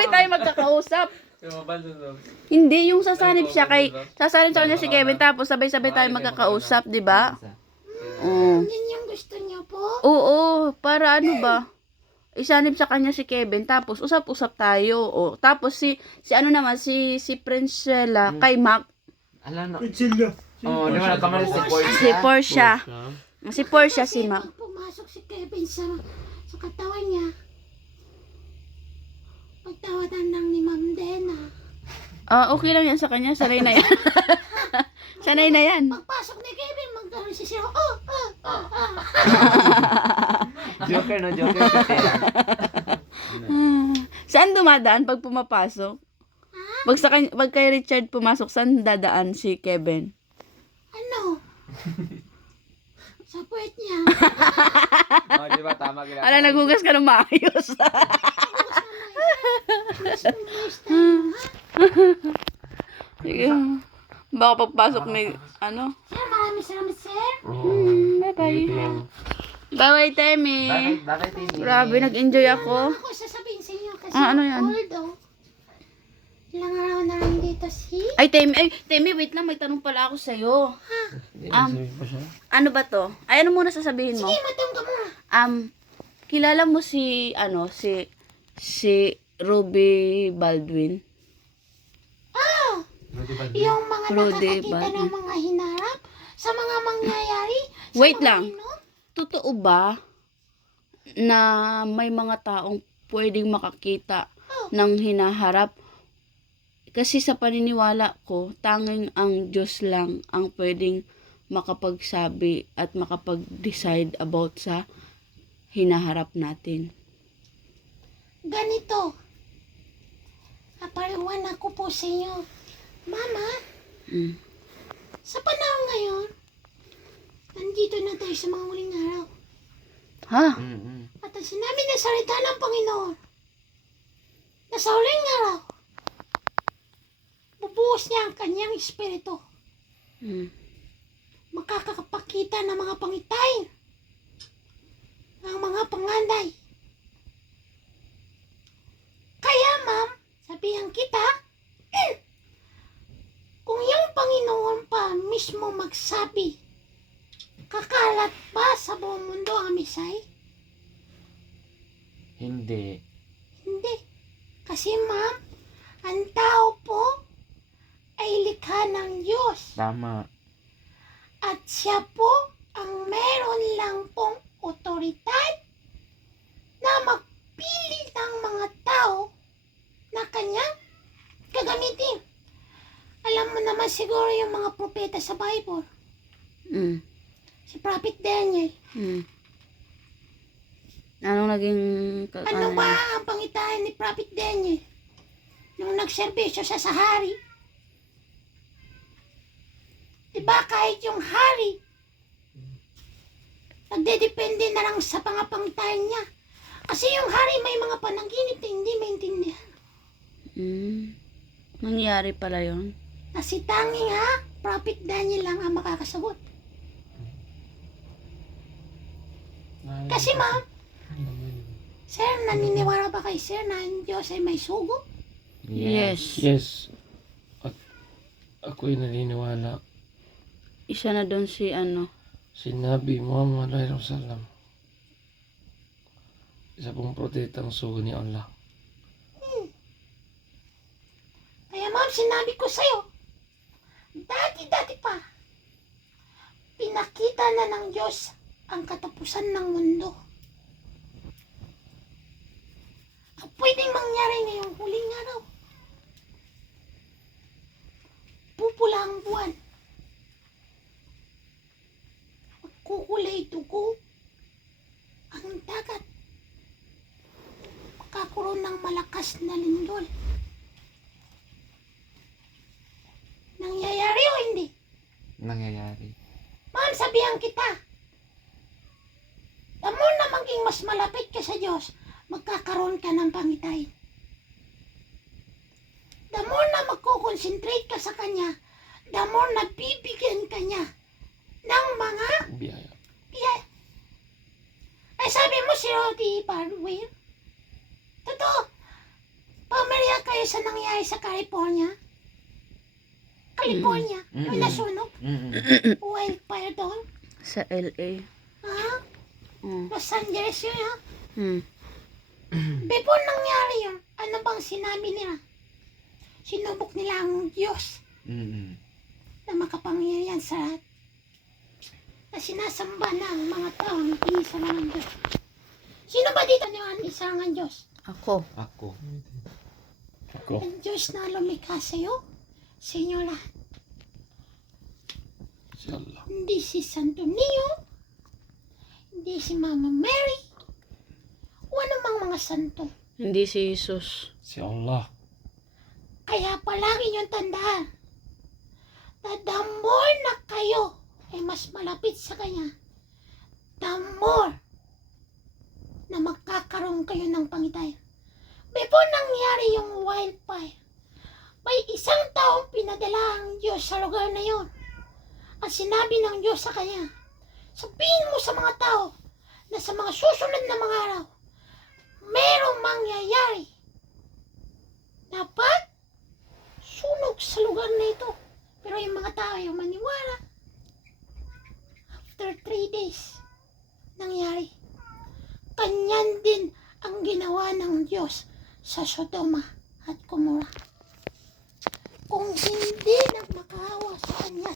sabay-sabay tayo magkakausap. Hindi, yung sasanib siya sasanib sa kanya si Kevin, tapos sabay-sabay tayo magkakausap, di ba? Oo. Yan yung gusto niyo po? Oo, para ano ba? Isanib sa kanya si Kevin, tapos usap-usap tayo. O, tapos si ano naman, si Princella kay Mac. Ala na. Sila. Oh, di ba kamali si Portia? Si Portia. Si Portia, si Mac. Pag pumasok si Kevin sa katawan niya, pagtawadan lang ni Ma'am Dena. Okay lang yan sa kanya, sanay na yan. Sanay na yan. Pagpasok ni Kevin, magdaro si Siro. Joker no, Joker kasi. Saan dumadaan pag pumapasok? Pag kay Richard pumasok, saan dadaan si Kevin? Ano? Sa puwet niya. Oh, di ba tama ginagawa? Ala, nagugas ka ng maayos. Sige. Baka pagpasok may ano? Sir, maraming salamat, sir. Bye-bye. Bye-bye, Temi. Bakit hindi? Grabe, nag-enjoy ako. Ako sasabihin sa inyo kasi Ano yan? although ilang araw na lang dito Ay, Temi, wait lang. May tanong pala ako sa'yo. Ano ba to? Ay, ano muna sasabihin mo? Sige, matang ka muna. Kilala mo si Ruby Baldwin? Yung mga Rudy nakakakita Baldwin. ng mga hinarap sa mga mangyayari. Sa Wait mga lang. ano. Totoo ba na may mga taong pwedeng makakita ng hinaharap? Kasi sa paniniwala ko, tanging ang Diyos lang ang pwedeng makapagsabi at makapag-decide about sa hinaharap natin. Ganito. Kapariwan ako po sa inyo. Mama, Mm. sa panahon ngayon, nandito na tayo sa mga huling araw. Ha? At ang sinabi na salita ng Panginoon, na sa huling araw, bubuhos niya ang kanyang espiritu. Mm. Makakapakita ng mga pangitay, ng mga panganay. Kaya ma'am, sabihan kita, kung yung Panginoon pa mismo magsabi, kakalat ba sa buong mundo ang misay? Hindi. Hindi. Kasi ma'am, ang tao po ay likha ng Diyos. Tama. At siya po ang meron lang pong otoridad na magpili ng mga tao na kanyang gagamitin. Alam mo naman siguro yung mga propeta sa Bible. Mm. Si Prophet Daniel. Mm. Anong naging... Ano ba ang pangitain ni Prophet Daniel? Nung nagserbisyo siya sa hari. Diba kahit yung hari, nagdedepende na lang sa pangapangitain niya. Kasi yung hari may mga panaginip na hindi maintindihan. Nangyari pala yun? Na si tanging Prophet Daniel lang ang makakasagot. Kasi ma'am, sir, naniniwala ba kay sir na ang Diyos ay may sugo? Yes. Yes. At ako'y naniniwala. Isa na doon si ano. Sinabi Muhammad SAW. Isa pong protetang sugo ni Allah. Kaya ma'am, sinabi ko sa'yo, dati pa, pinakita na ng Diyos ang katapusan ng mundo. Ang pwedeng mangyari ngayong huling araw. Pupula ang buwan. Magkukulay dugo ang dagat. Magkakaroon ng malakas na lindol. Nangyayari o hindi? Nangyayari. Ma'am, sabihan kita. The more na maging mas malapit ka sa Diyos, magkakaroon ka ng pangitain. The more na magkukonsentrate ka sa Kanya, the more na bibigyan ka niya ng mga Biyaya. biyaya. Ay sabi mo si Roddy Barwell, totoo, pag may kayo sa nangyari sa California? California? Yung nasunog? Wildfire doon? Sa LA. Ha? Mm. Los Angeles yun, ha? Mm. Before nangyari yun, ano bang sinabi nila? Sinubok nila ang Diyos na makapangyarihan sa lahat. Na sinasamba na ang mga tao ng inisangan ng Diyos. Sino ba dito niyo ang isangan Diyos? Ako. Ako. Ako. Ang Diyos na lumikha sa'yo, sa inyo lahat. Si Allah. Hindi si Santo Niño, hindi si Mama Mary, o anumang mga santo. Hindi si Jesus. Si Allah. Kaya palagi niyong tandaan na the more na kayo ay mas malapit sa Kanya, the more na magkakaroon kayo ng pangitay. Before nangyari yung wildfire, may isang taong pinadala ang Diyos sa lugar na yon. At sinabi ng Diyos sa kanya, sabihin mo sa mga tao na sa mga susunod na mga araw, merong mangyayari. Dapat sunog sa lugar na ito. Pero yung mga tao yung maniwala. After 3 days, nangyari. Kanyan din ang ginawa ng Diyos sa Sodoma at Gomora. Kung hindi nagmakaawa sa Kanya